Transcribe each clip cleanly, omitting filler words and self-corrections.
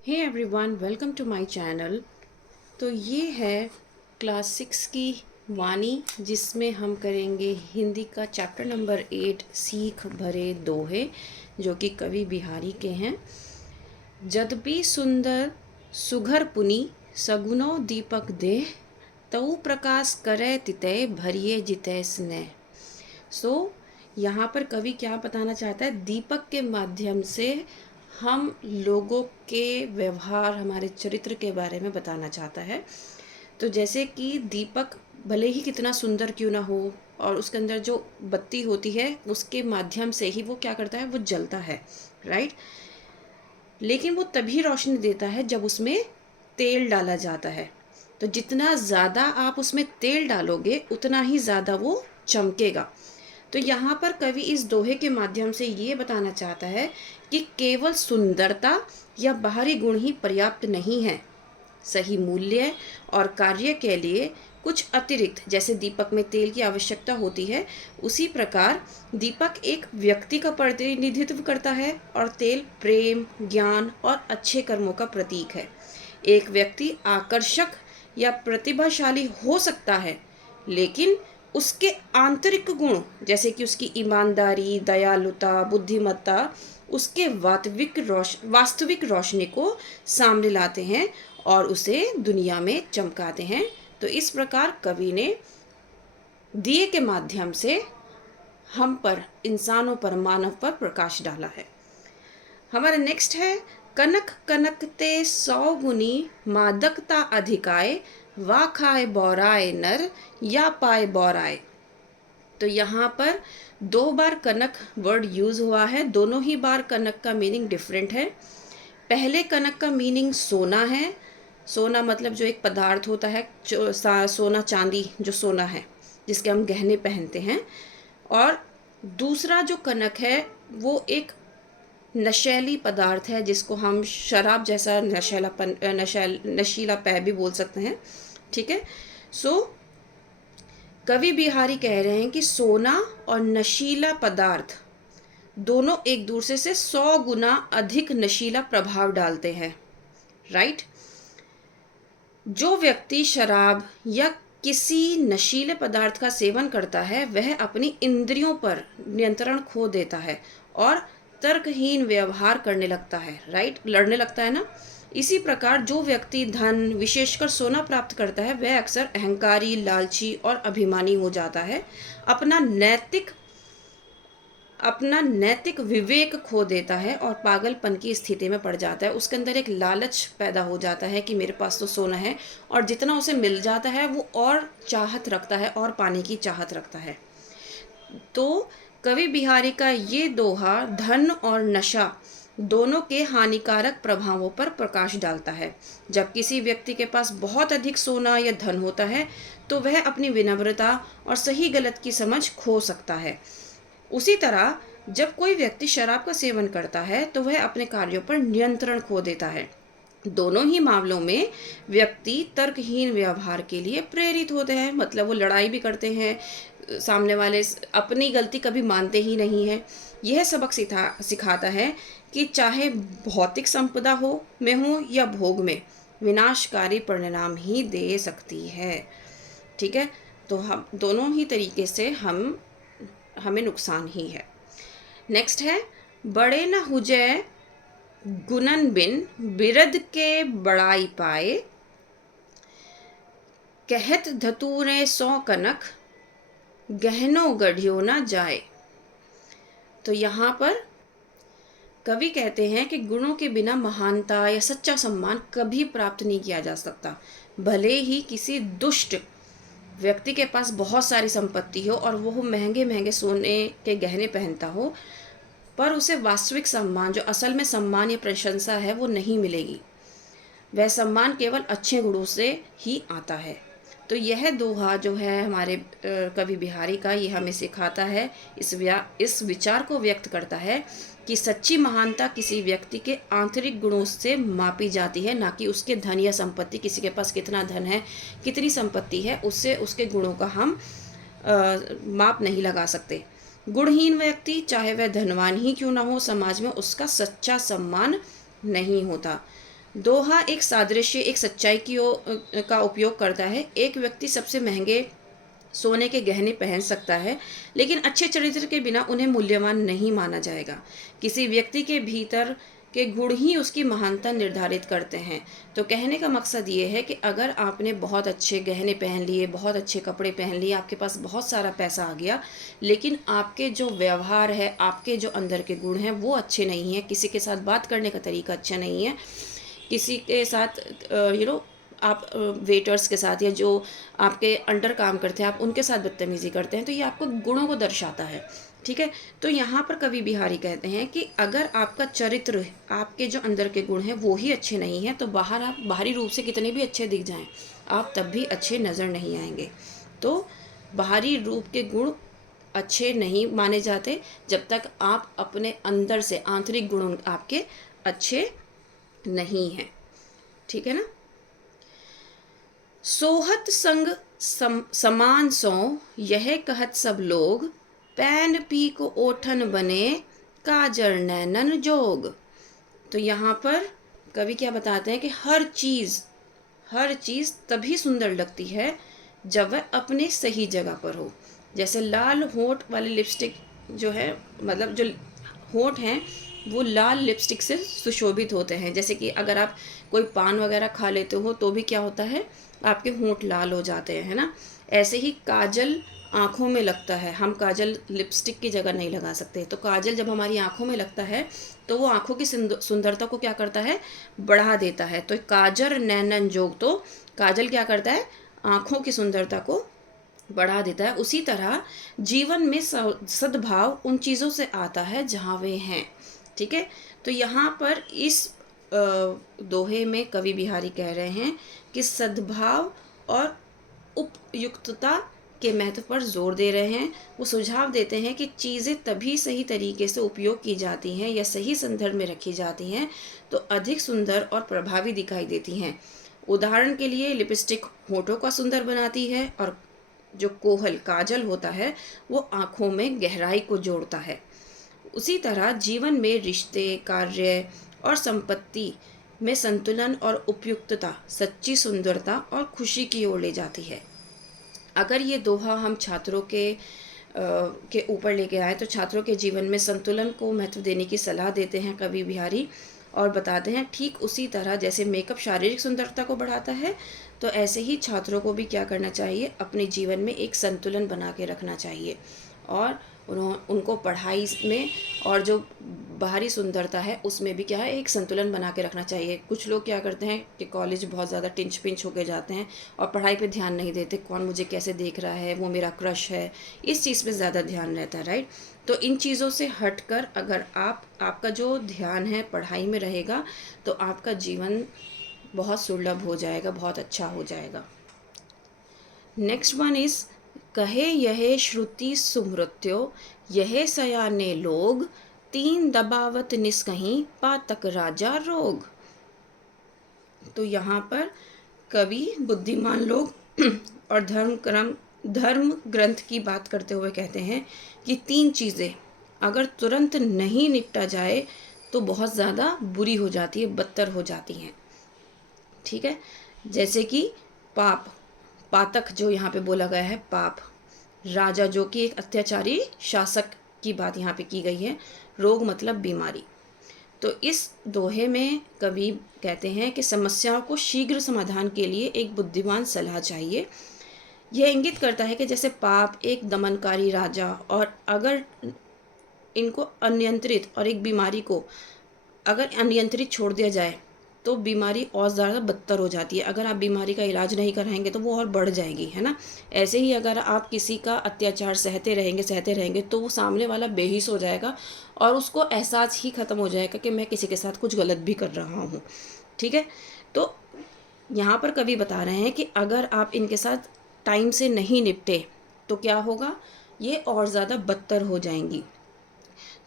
Hey everyone, welcome to my channel. तो ये है क्लास 6 की वाणी, जिसमें हम करेंगे हिंदी का चैप्टर नंबर 8 सीख भरे दोहे, जो कि कवि बिहारी के हैं। जद्यपि सुंदर सुघर पुनि सगुनो दीपक देह, तऊ प्रकाश करे तितय भरिए जितय स्नेह। सो यहाँ पर कवि क्या बताना चाहता है? दीपक के माध्यम से हम लोगों के व्यवहार, हमारे चरित्र के बारे में बताना चाहता है। तो जैसे कि दीपक भले ही कितना सुंदर क्यों ना हो, और उसके अंदर जो बत्ती होती है उसके माध्यम से ही वो क्या करता है, वो जलता है, राइट। लेकिन वो तभी रोशनी देता है जब उसमें तेल डाला जाता है। तो जितना ज़्यादा आप उसमें तेल डालोगे उतना ही ज़्यादा वो चमकेगा। तो यहाँ पर कवि इस दोहे के माध्यम से ये बताना चाहता है कि केवल सुंदरता या बाहरी गुण ही पर्याप्त नहीं है। सही मूल्य और कार्य के लिए कुछ अतिरिक्त, जैसे दीपक में तेल की आवश्यकता होती है, उसी प्रकार दीपक एक व्यक्ति का प्रतिनिधित्व करता है और तेल प्रेम, ज्ञान और अच्छे कर्मों का प्रतीक है। एक व्यक्ति आकर्षक या प्रतिभाशाली हो सकता है, लेकिन उसके आंतरिक गुण, जैसे कि उसकी ईमानदारी, दयालुता, बुद्धिमत्ता, उसके वास्तविक रोशनी को सामने लाते हैं और उसे दुनिया में चमकाते हैं। तो इस प्रकार कवि ने दिए के माध्यम से हम पर, इंसानों पर, मानव पर प्रकाश डाला है। हमारा नेक्स्ट है, कनक कनकते 100 गुनी मादकता अधिकाए, वा खाए बौराए नर या पाए बौराए। तो यहाँ पर 2 बार कनक वर्ड यूज हुआ है। दोनों ही बार कनक का मीनिंग डिफरेंट है। पहले कनक का मीनिंग सोना है। सोना मतलब जो एक पदार्थ होता है, जो सोना चांदी, जो सोना है जिसके हम गहने पहनते हैं। और दूसरा जो कनक है वो एक नशीली पदार्थ है, जिसको हम शराब जैसा नशीला पेय भी बोल सकते हैं। ठीक है। सो कवि बिहारी कह रहे हैं कि सोना और नशीला पदार्थ दोनों एक दूसरे से 100 गुना अधिक नशीला प्रभाव डालते हैं, राइट। जो व्यक्ति शराब या किसी नशीले पदार्थ का सेवन करता है वह अपनी इंद्रियों पर नियंत्रण खो देता है और तर्कहीन व्यवहार करने लगता है, राइट, लड़ने लगता है ना। इसी प्रकार जो व्यक्ति धन, विशेषकर सोना प्राप्त करता है, वह अक्सर अहंकारी, लालची और अभिमानी हो जाता है। अपना नैतिक विवेक खो देता है और पागलपन की स्थिति में पड़ जाता है। उसके अंदर एक लालच पैदा हो जाता है कि मेरे पास तो सोना है, और जितना उसे मिल जाता है वो और चाहत रखता है और पाने की चाहत रखता है। तो कवि बिहारी का ये दोहा धन और नशा दोनों के हानिकारक प्रभावों पर प्रकाश डालता है। जब किसी व्यक्ति के पास बहुत अधिक सोना या धन होता है तो वह अपनी विनम्रता और सही गलत की समझ खो सकता है। उसी तरह जब कोई व्यक्ति शराब का सेवन करता है तो वह अपने कार्यों पर नियंत्रण खो देता है। दोनों ही मामलों में व्यक्ति तर्कहीन व्यवहार के लिए प्रेरित होते हैं, मतलब वो लड़ाई भी करते हैं, सामने वाले अपनी गलती कभी मानते ही नहीं है। यह सबक सिखाता है कि चाहे भौतिक संपदा में हो या भोग में, विनाशकारी परिणाम ही दे सकती है। ठीक है। तो हम दोनों ही तरीके से हमें नुकसान ही है। नेक्स्ट है, बड़े न हुजै गुणन बिन बिरद के बड़ाई पाए, कहत धतूरे 100 कनक गहनो गढ़ियो न जाए। तो यहाँ पर कवि कहते हैं कि गुणों के बिना महानता या सच्चा सम्मान कभी प्राप्त नहीं किया जा सकता। भले ही किसी दुष्ट व्यक्ति के पास बहुत सारी संपत्ति हो और वो महंगे महंगे सोने के गहने पहनता हो, पर उसे वास्तविक सम्मान, जो असल में सम्मान या प्रशंसा है, वो नहीं मिलेगी। वह सम्मान केवल अच्छे गुणों से ही आता है। तो यह दोहा जो है हमारे कवि बिहारी का, ये हमें सिखाता है, इस विचार को व्यक्त करता है कि सच्ची महानता किसी व्यक्ति के आंतरिक गुणों से मापी जाती है, ना कि उसके धन या संपत्ति। किसी के पास कितना धन है, कितनी संपत्ति है, उससे उसके गुणों का हम माप नहीं लगा सकते। गुणहीन व्यक्ति, चाहे वह धनवान ही क्यों ना हो, समाज में उसका सच्चा सम्मान नहीं होता। दोहा एक सादृश्य, एक सच्चाई का उपयोग करता है। एक व्यक्ति सबसे महंगे सोने के गहने पहन सकता है, लेकिन अच्छे चरित्र के बिना उन्हें मूल्यवान नहीं माना जाएगा। किसी व्यक्ति के भीतर के गुण ही उसकी महानता निर्धारित करते हैं। तो कहने का मकसद ये है कि अगर आपने बहुत अच्छे गहने पहन लिए, बहुत अच्छे कपड़े पहन लिए, आपके पास बहुत सारा पैसा आ गया, लेकिन आपके जो व्यवहार है, आपके जो अंदर के गुण हैं वो अच्छे नहीं हैं, किसी के साथ बात करने का तरीका अच्छा नहीं है, किसी के साथ आप वेटर्स के साथ या जो आपके अंडर काम करते हैं आप उनके साथ बदतमीज़ी करते हैं, तो ये आपको गुणों को दर्शाता है। ठीक है, तो यहाँ पर कवि बिहारी कहते हैं कि अगर आपका चरित्र, आपके जो अंदर के गुण हैं वो ही अच्छे नहीं हैं, तो बाहर आप बाहरी रूप से कितने भी अच्छे दिख जाएं, आप तब भी अच्छे नज़र नहीं आएंगे। तो बाहरी रूप के गुण अच्छे नहीं माने जाते जब तक आप अपने अंदर से आंतरिक गुण आपके अच्छे नहीं हैं। ठीक है ना। सोहत संग समान सो, यह कहत सब लोग, पैन पी को ओठन बने, काजर नैनन जोग। तो यहाँ पर कवि क्या बताते हैं कि हर चीज़ तभी सुंदर लगती है जब वह अपने सही जगह पर हो। जैसे लाल होंठ वाली लिपस्टिक जो है, मतलब जो होंठ हैं वो लाल लिपस्टिक से सुशोभित होते हैं। जैसे कि अगर आप कोई पान वगैरह खा लेते हो तो भी क्या होता है, आपके होंठ लाल हो जाते हैं, है ना। ऐसे ही काजल आँखों में लगता है, हम काजल लिपस्टिक की जगह नहीं लगा सकते। तो काजल जब हमारी आँखों में लगता है तो वो आँखों की सुंदरता को क्या करता है, बढ़ा देता है। तो काजर नैनन जोग, तो काजल क्या करता है, आँखों की सुंदरता को बढ़ा देता है। उसी तरह जीवन में सद्भाव उन चीज़ों से आता है जहाँ वे हैं। ठीक है, तो यहाँ पर इस दोहे में कवि बिहारी कह रहे हैं कि सद्भाव और उपयुक्तता के महत्व पर जोर दे रहे हैं। वो सुझाव देते हैं कि चीज़ें तभी सही तरीके से उपयोग की जाती हैं या सही संदर्भ में रखी जाती हैं तो अधिक सुंदर और प्रभावी दिखाई देती हैं। उदाहरण के लिए लिपस्टिक होठों का सुंदर बनाती है और जो कोहल काजल होता है वो आँखों में गहराई को जोड़ता है। उसी तरह जीवन में रिश्ते, कार्य और संपत्ति में संतुलन और उपयुक्तता सच्ची सुंदरता और खुशी की ओर ले जाती है। अगर ये दोहा हम छात्रों के ऊपर लेके आए तो छात्रों के जीवन में संतुलन को महत्व देने की सलाह देते हैं कवि बिहारी, और बताते हैं ठीक उसी तरह जैसे मेकअप शारीरिक सुंदरता को बढ़ाता है, तो ऐसे ही छात्रों को भी क्या करना चाहिए, अपने जीवन में एक संतुलन बना के रखना चाहिए और उनको पढ़ाई में और जो बाहरी सुंदरता है उसमें भी क्या है, एक संतुलन बना के रखना चाहिए। कुछ लोग क्या करते हैं कि कॉलेज बहुत ज़्यादा टिंच पिंच होके जाते हैं और पढ़ाई पे ध्यान नहीं देते, कौन मुझे कैसे देख रहा है, वो मेरा क्रश है, इस चीज़ पे ज़्यादा ध्यान रहता है, राइट। तो इन चीज़ों से हटकर अगर आपका जो ध्यान है पढ़ाई में रहेगा तो आपका जीवन बहुत सुलभ हो जाएगा, बहुत अच्छा हो जाएगा। नेक्स्ट वन इज़ कहे यह श्रुति सुमृत्यो, यह सयाने लोग, तीन दबावत निस्कहीं, पातक राजा रोग। तो यहाँ पर कवि बुद्धिमान लोग और धर्म ग्रंथ की बात करते हुए कहते हैं कि तीन चीज़ें अगर तुरंत नहीं निपटा जाए तो बहुत ज़्यादा बुरी हो जाती है, बदतर हो जाती हैं। ठीक है, जैसे कि पातक जो यहाँ पे बोला गया है, पाप, राजा जो कि एक अत्याचारी शासक की बात यहाँ पे की गई है, रोग मतलब बीमारी। तो इस दोहे में कवि कहते हैं कि समस्याओं को शीघ्र समाधान के लिए एक बुद्धिमान सलाह चाहिए। यह इंगित करता है कि जैसे पाप एक दमनकारी राजा, और अगर इनको अनियंत्रित और एक बीमारी को अगर अनियंत्रित छोड़ दिया जाए तो बीमारी और ज़्यादा बदतर हो जाती है। अगर आप बीमारी का इलाज नहीं कराएंगे तो वो और बढ़ जाएगी, है ना। ऐसे ही अगर आप किसी का अत्याचार सहते रहेंगे तो वो सामने वाला बेहिस हो जाएगा और उसको एहसास ही ख़त्म हो जाएगा कि मैं किसी के साथ कुछ गलत भी कर रहा हूँ। ठीक है, तो यहाँ पर कवि बता रहे हैं कि अगर आप इनके साथ टाइम से नहीं निपटे तो क्या होगा, ये और ज़्यादा बदतर हो जाएंगी।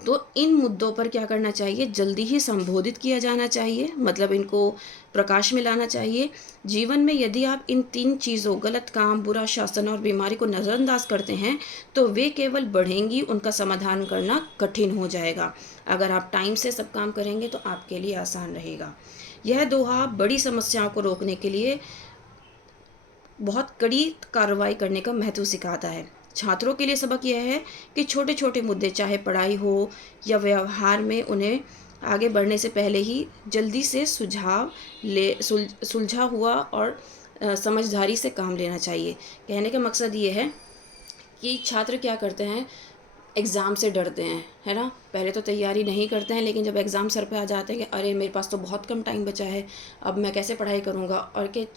तो इन मुद्दों पर क्या करना चाहिए, जल्दी ही संबोधित किया जाना चाहिए, मतलब इनको प्रकाश में लाना चाहिए। जीवन में यदि आप इन तीन चीज़ों, गलत काम, बुरा शासन और बीमारी को नज़रअंदाज करते हैं तो वे केवल बढ़ेंगी, उनका समाधान करना कठिन हो जाएगा। अगर आप टाइम से सब काम करेंगे तो आपके लिए आसान रहेगा। यह दोहा बड़ी समस्याओं को रोकने के लिए बहुत कड़ी कार्रवाई करने का महत्व सिखाता है। छात्रों के लिए सबक यह है कि छोटे छोटे मुद्दे, चाहे पढ़ाई हो या व्यवहार में, उन्हें आगे बढ़ने से पहले ही जल्दी से सुलझा हुआ और समझदारी से काम लेना चाहिए। कहने का मकसद ये है कि छात्र क्या करते हैं, एग्ज़ाम से डरते हैं, है ना। पहले तो तैयारी नहीं करते हैं, लेकिन जब एग्ज़ाम सर पे आ जाते हैं कि अरे मेरे पास तो बहुत कम टाइम बचा है, अब मैं कैसे पढ़ाई करूँगा, और कि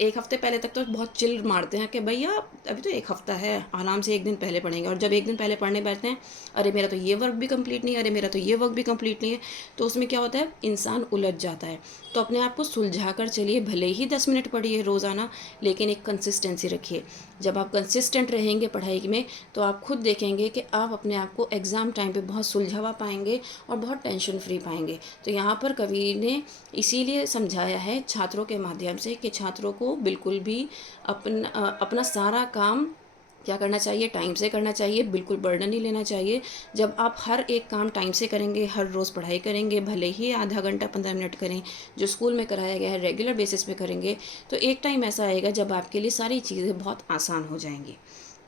एक हफ्ते पहले तक तो बहुत चिल मारते हैं कि भैया अभी तो एक हफ्ता है, आराम से एक दिन पहले पढ़ेंगे। और जब एक दिन पहले पढ़ने बैठते हैं, अरे मेरा तो ये वर्क भी कंप्लीट नहीं है, अरे मेरा तो ये वर्क भी कंप्लीट नहीं है। तो उसमें क्या होता है, इंसान उलझ जाता है। तो अपने आप को सुलझा कर चलिए, भले ही 10 मिनट पढ़िए रोज़ाना, लेकिन एक कंसिस्टेंसी रखिए। जब आप कंसिस्टेंट रहेंगे पढ़ाई में, तो आप खुद देखेंगे कि आप अपने आप को एग्ज़ाम टाइम पे बहुत सुलझावा पाएंगे और बहुत टेंशन फ्री पाएंगे। तो यहाँ पर कवि ने इसीलिए समझाया है छात्रों के माध्यम से कि छात्रों को बिल्कुल भी अपना सारा काम क्या करना चाहिए, टाइम से करना चाहिए, बिल्कुल बर्डन नहीं लेना चाहिए। जब आप हर एक काम टाइम से करेंगे, हर रोज़ पढ़ाई करेंगे, भले ही आधा घंटा 15 मिनट करें, जो स्कूल में कराया गया है रेगुलर बेसिस पे करेंगे, तो एक टाइम ऐसा आएगा जब आपके लिए सारी चीज़ें बहुत आसान हो जाएंगी।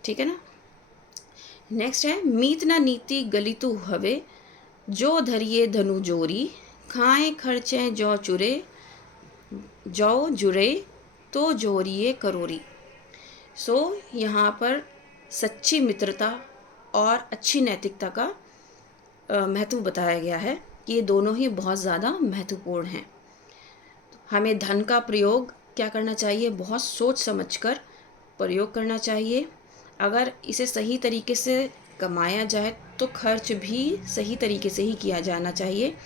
ठीक है ना। नेक्स्ट है, मीत ना नीति गलितु हवे, जो धरिए धनु जोरी, खाएं खर्चें जौ जुरे, तो जोरिए करोरी। सो यहाँ पर सच्ची मित्रता और अच्छी नैतिकता का महत्व बताया गया है कि ये दोनों ही बहुत ज़्यादा महत्वपूर्ण हैं। हमें धन का प्रयोग क्या करना चाहिए, बहुत सोच समझकर प्रयोग करना चाहिए। अगर इसे सही तरीके से कमाया जाए तो खर्च भी सही तरीके से ही किया जाना चाहिए।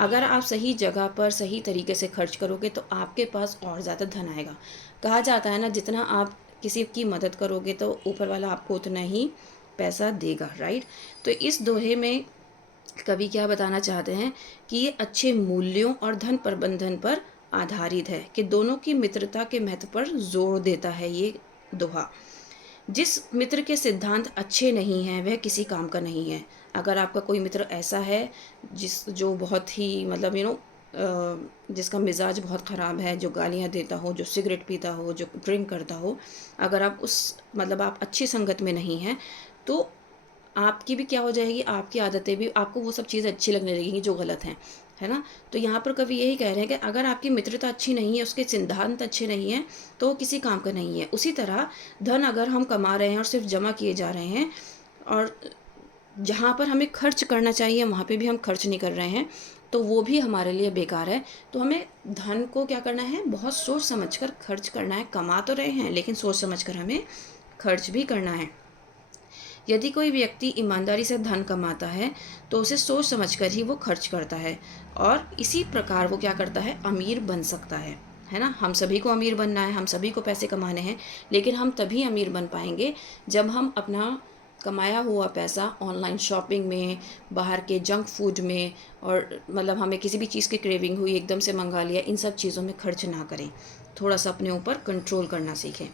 अगर आप सही जगह पर सही तरीके से खर्च करोगे तो आपके पास और ज़्यादा धन आएगा। कहा जाता है ना, जितना आप किसी की मदद करोगे तो ऊपर वाला आपको उतना ही पैसा देगा, राइट। तो इस दोहे में कवि क्या बताना चाहते हैं कि ये अच्छे मूल्यों और धन प्रबंधन पर आधारित है, कि दोनों की मित्रता के महत्व पर जोर देता है ये दोहा। जिस मित्र के सिद्धांत अच्छे नहीं हैं वह किसी काम का नहीं है। अगर आपका कोई मित्र ऐसा है जो बहुत ही मतलब जिसका मिजाज बहुत ख़राब है, जो गालियाँ देता हो, जो सिगरेट पीता हो, जो ड्रिंक करता हो, अगर आप आप अच्छी संगत में नहीं हैं, तो आपकी भी क्या हो जाएगी, आपकी आदतें भी, आपको वो सब चीज़ें अच्छी लगने लगेंगी जो गलत हैं, है ना। तो यहाँ पर कवि यही कह रहे हैं कि अगर आपकी मित्रता अच्छी नहीं है, उसके सिद्धांत अच्छे नहीं हैं, तो वो किसी काम का नहीं है। उसी तरह धन अगर हम कमा रहे हैं और सिर्फ जमा किए जा रहे हैं, और जहाँ पर हमें खर्च करना चाहिए वहाँ पे भी हम खर्च नहीं कर रहे हैं, तो वो भी हमारे लिए बेकार है। तो हमें धन को क्या करना है, बहुत सोच समझ कर खर्च करना है। कमा तो रहे हैं, लेकिन सोच समझ कर हमें खर्च भी करना है। यदि कोई व्यक्ति ईमानदारी से धन कमाता है तो उसे सोच समझकर ही वो खर्च करता है, और इसी प्रकार वो क्या करता है, अमीर बन सकता है ना। हम सभी को अमीर बनना है, हम सभी को पैसे कमाने हैं, लेकिन हम तभी अमीर बन पाएंगे जब हम अपना कमाया हुआ पैसा ऑनलाइन शॉपिंग में, बाहर के जंक फूड में, और हमें किसी भी चीज़ की क्रेविंग हुई एकदम से मंगा लिया, इन सब चीज़ों में खर्च ना करें। थोड़ा सा अपने ऊपर कंट्रोल करना सीखें।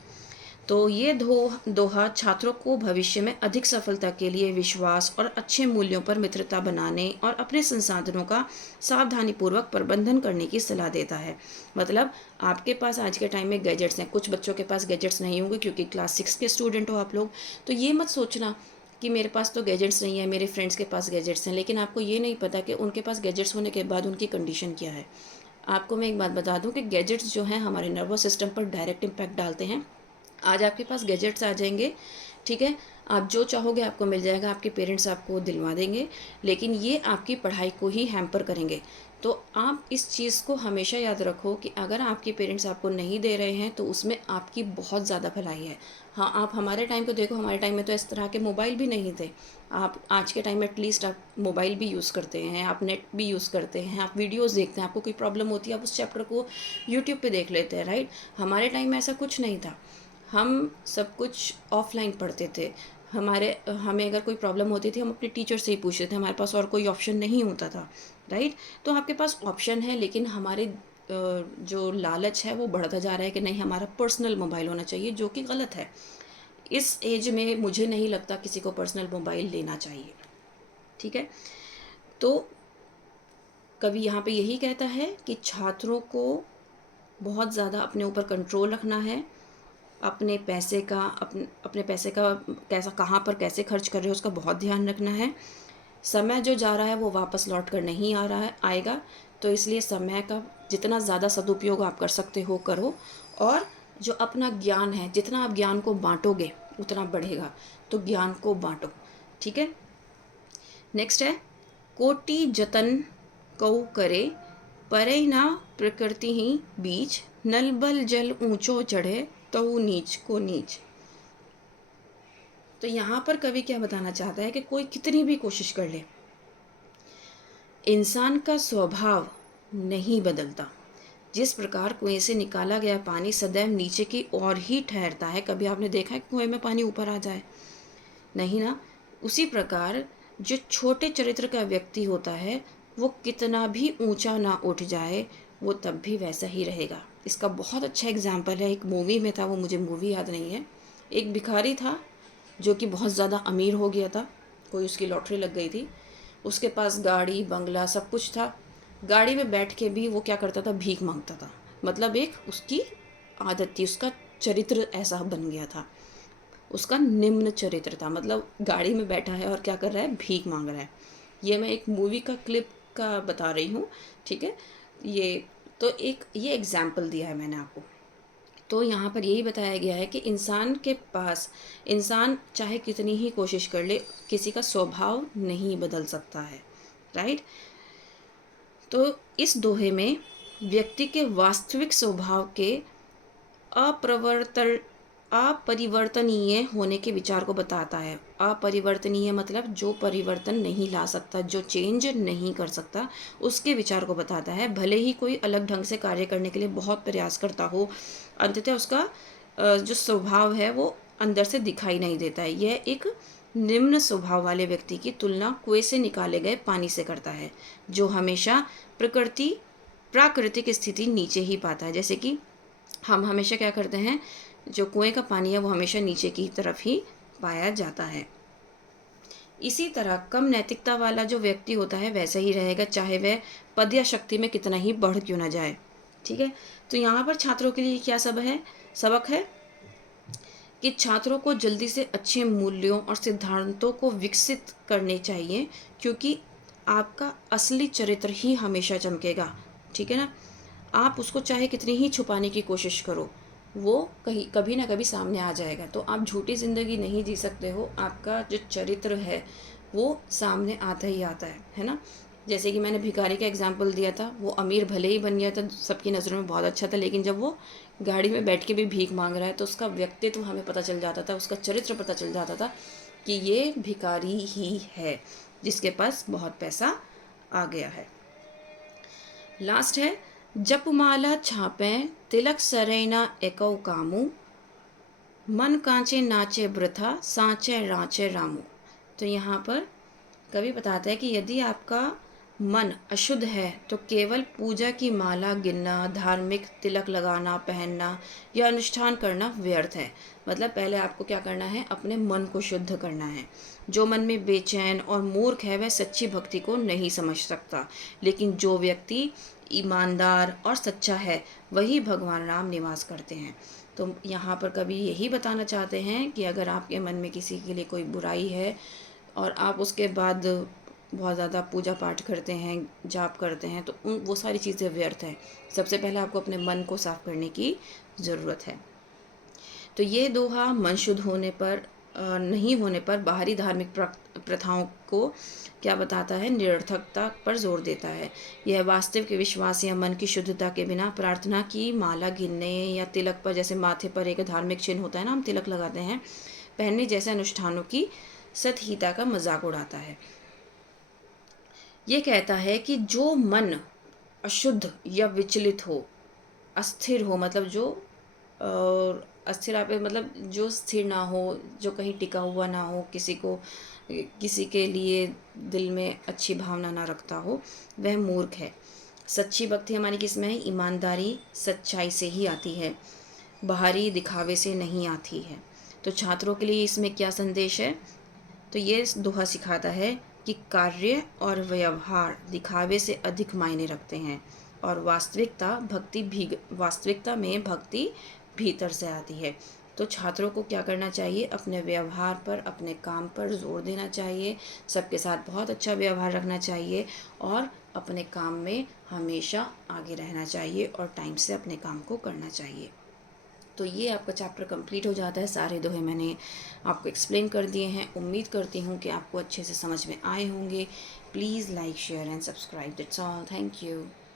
तो ये दोहा छात्रों को भविष्य में अधिक सफलता के लिए विश्वास और अच्छे मूल्यों पर मित्रता बनाने और अपने संसाधनों का सावधानीपूर्वक प्रबंधन करने की सलाह देता है। मतलब आपके पास आज के टाइम में गैजेट्स हैं, कुछ बच्चों के पास गैजेट्स नहीं होंगे क्योंकि क्लास 6 के स्टूडेंट हो आप लोग, तो ये मत सोचना कि मेरे पास तो गैजेट्स नहीं है, मेरे फ्रेंड्स के पास गैजेट्स हैं, लेकिन आपको ये नहीं पता कि उनके पास गैजेट्स होने के बाद उनकी कंडीशन क्या है। आपको मैं एक बात बता दूं कि गैजेट्स जो हैं हमारे नर्वस सिस्टम पर डायरेक्ट इम्पैक्ट डालते हैं। आज आपके पास गैजेट्स आ जाएंगे, ठीक है, आप जो चाहोगे आपको मिल जाएगा, आपके पेरेंट्स आपको दिलवा देंगे, लेकिन ये आपकी पढ़ाई को ही हैम्पर करेंगे। तो आप इस चीज़ को हमेशा याद रखो कि अगर आपके पेरेंट्स आपको नहीं दे रहे हैं तो उसमें आपकी बहुत ज़्यादा भलाई है। हाँ, आप हमारे टाइम को देखो, हमारे टाइम में तो इस तरह के मोबाइल भी नहीं थे। आप आज के टाइम में एटलीस्ट आप मोबाइल भी यूज़ करते हैं, आप नेट भी यूज़ करते हैं, आप वीडियोज़ देखते हैं, आपको कोई प्रॉब्लम होती है आप उस चैप्टर को यूट्यूब पर देख लेते हैं, राइट। हमारे टाइम में ऐसा कुछ नहीं था, हम सब कुछ ऑफलाइन पढ़ते थे। हमें अगर कोई प्रॉब्लम होती थी हम अपने टीचर से ही पूछते थे, हमारे पास और कोई ऑप्शन नहीं होता था, राइट। तो आपके पास ऑप्शन है, लेकिन हमारे जो लालच है वो बढ़ता जा रहा है कि नहीं हमारा पर्सनल मोबाइल होना चाहिए, जो कि गलत है। इस एज में मुझे नहीं लगता किसी को पर्सनल मोबाइल लेना चाहिए, ठीक है। तो कवि यहाँ पे यही कहता है कि छात्रों को बहुत ज़्यादा अपने ऊपर कंट्रोल रखना है, अपने पैसे का कैसा, कहाँ पर कैसे खर्च कर रहे हो उसका बहुत ध्यान रखना है। समय जो जा रहा है वो वापस लौट कर नहीं आ रहा है आएगा, तो इसलिए समय का जितना ज़्यादा सदुपयोग आप कर सकते हो करो। और जो अपना ज्ञान है, जितना आप ज्ञान को बांटोगे उतना बढ़ेगा, तो ज्ञान को बांटो। ठीक है। नेक्स्ट है, कोटि जतन कऊ करे, परे ना प्रकृति ही बीच, नल बल जल ऊंचो चढ़े, तऊ नीच को नीच। तो यहाँ पर कवि क्या बताना चाहता है कि कोई कितनी भी कोशिश कर ले, इंसान का स्वभाव नहीं बदलता। जिस प्रकार कुएं से निकाला गया पानी सदैव नीचे की ओर ही ठहरता है, कभी आपने देखा है कि कुएं में पानी ऊपर आ जाए? नहीं ना। उसी प्रकार जो छोटे चरित्र का व्यक्ति होता है, वो कितना भी ऊंचा ना उठ जाए, वो तब भी वैसा ही रहेगा। इसका बहुत अच्छा एग्जाम्पल है, एक मूवी में था, वो मुझे मूवी याद नहीं है। एक भिखारी था जो कि बहुत ज़्यादा अमीर हो गया था, कोई उसकी लॉटरी लग गई थी, उसके पास गाड़ी बंगला सब कुछ था। गाड़ी में बैठ के भी वो क्या करता था, भीख मांगता था। मतलब एक उसकी आदत थी, उसका चरित्र ऐसा बन गया था, उसका निम्न चरित्र था। मतलब गाड़ी में बैठा है और क्या कर रहा है, भीख मांग रहा है। ये मैं एक मूवी का क्लिप का बता रही हूँ। ठीक है। ये तो एक ये एग्जाम्पल दिया है मैंने आपको। तो यहाँ पर यही बताया गया है कि इंसान चाहे कितनी ही कोशिश कर ले, किसी का स्वभाव नहीं बदल सकता है। राइट। तो इस दोहे में व्यक्ति के वास्तविक स्वभाव के अप्रवर्तन अपरिवर्तनीय होने के विचार को बताता है। अपरिवर्तनीय मतलब जो परिवर्तन नहीं ला सकता, जो चेंज नहीं कर सकता, उसके विचार को बताता है। भले ही कोई अलग ढंग से कार्य करने के लिए बहुत प्रयास करता हो, अंततः उसका जो स्वभाव है वो अंदर से दिखाई नहीं देता है। यह एक निम्न स्वभाव वाले व्यक्ति की तुलना कुएं से निकाले गए पानी से करता है, जो हमेशा प्राकृतिक स्थिति नीचे ही पाता है। जैसे कि हम हमेशा क्या करते हैं, जो कुएं का पानी है वो हमेशा नीचे की तरफ ही पाया जाता है। इसी तरह कम नैतिकता वाला जो व्यक्ति होता है वैसा ही रहेगा, चाहे वह पद या शक्ति में कितना ही बढ़ क्यों ना जाए। ठीक है। तो यहाँ पर छात्रों के लिए क्या सबक है कि छात्रों को जल्दी से अच्छे मूल्यों और सिद्धांतों को विकसित करने चाहिए, क्योंकि आपका असली चरित्र ही हमेशा चमकेगा। ठीक है ना। आप उसको चाहे कितनी ही छुपाने की कोशिश करो, वो कभी ना कभी सामने आ जाएगा। तो आप झूठी ज़िंदगी नहीं जी सकते हो, आपका जो चरित्र है वो सामने आता ही आता है ना। जैसे कि मैंने भिखारी का एग्जाम्पल दिया था, वो अमीर भले ही बन गया था, सबकी नज़रों में बहुत अच्छा था, लेकिन जब वो गाड़ी में बैठ के भी भीख मांग रहा है तो उसका व्यक्तित्व हमें पता चल जाता था, उसका चरित्र पता चल जाता था कि ये भिखारी ही है जिसके पास बहुत पैसा आ गया है। लास्ट है, जपमाला छापें तिलक सरैना एकौ कामू, मन कांचे नाचे वृथा सांचे रांचे रामू। तो यहाँ पर कवि बताता है कि यदि आपका मन अशुद्ध है तो केवल पूजा की माला गिनना, धार्मिक तिलक लगाना, पहनना या अनुष्ठान करना व्यर्थ है। मतलब पहले आपको क्या करना है, अपने मन को शुद्ध करना है। जो मन में बेचैन और मूर्ख है वह सच्ची भक्ति को नहीं समझ सकता, लेकिन जो व्यक्ति ईमानदार और सच्चा है वही भगवान राम निवास करते हैं। तो यहाँ पर कवि यही बताना चाहते हैं कि अगर आपके मन में किसी के लिए कोई बुराई है और आप उसके बाद बहुत ज़्यादा पूजा पाठ करते हैं, जाप करते हैं, तो वो सारी चीज़ें व्यर्थ हैं। सबसे पहले आपको अपने मन को साफ करने की ज़रूरत है। तो ये दोहा मन शुद्ध होने पर नहीं होने पर बाहरी धार्मिक प्रथाओं को क्या बताता है, निरर्थकता पर जोर देता है। यह वास्तविक विश्वास या मन की शुद्धता के बिना प्रार्थना की माला गिनने या तिलक पर, जैसे माथे पर एक धार्मिक चिन्ह होता है ना, हम तिलक लगाते हैं, पहनने जैसे अनुष्ठानों की सतहीता का मजाक उड़ाता है। ये कहता है कि जो मन अशुद्ध या विचलित हो, अस्थिर हो, मतलब जो और अस्थिर आप मतलब जो स्थिर ना हो, जो कहीं टिका हुआ ना हो, किसी के लिए दिल में अच्छी भावना ना रखता हो, वह मूर्ख है। सच्ची भक्ति हमारी किस में है, ईमानदारी सच्चाई से ही आती है, बाहरी दिखावे से नहीं आती है। तो छात्रों के लिए इसमें क्या संदेश है, तो ये दोहा सिखाता है कि कार्य और व्यवहार दिखावे से अधिक मायने रखते हैं और वास्तविकता में भक्ति भीतर से आती है। तो छात्रों को क्या करना चाहिए, अपने व्यवहार पर, अपने काम पर जोर देना चाहिए, सबके साथ बहुत अच्छा व्यवहार रखना चाहिए और अपने काम में हमेशा आगे रहना चाहिए और टाइम से अपने काम को करना चाहिए। तो ये आपका चैप्टर कंप्लीट हो जाता है। सारे दोहे मैंने आपको एक्सप्लेन कर दिए हैं। उम्मीद करती हूँ कि आपको अच्छे से समझ में आए होंगे। Please like, share and subscribe. That's all. Thank you.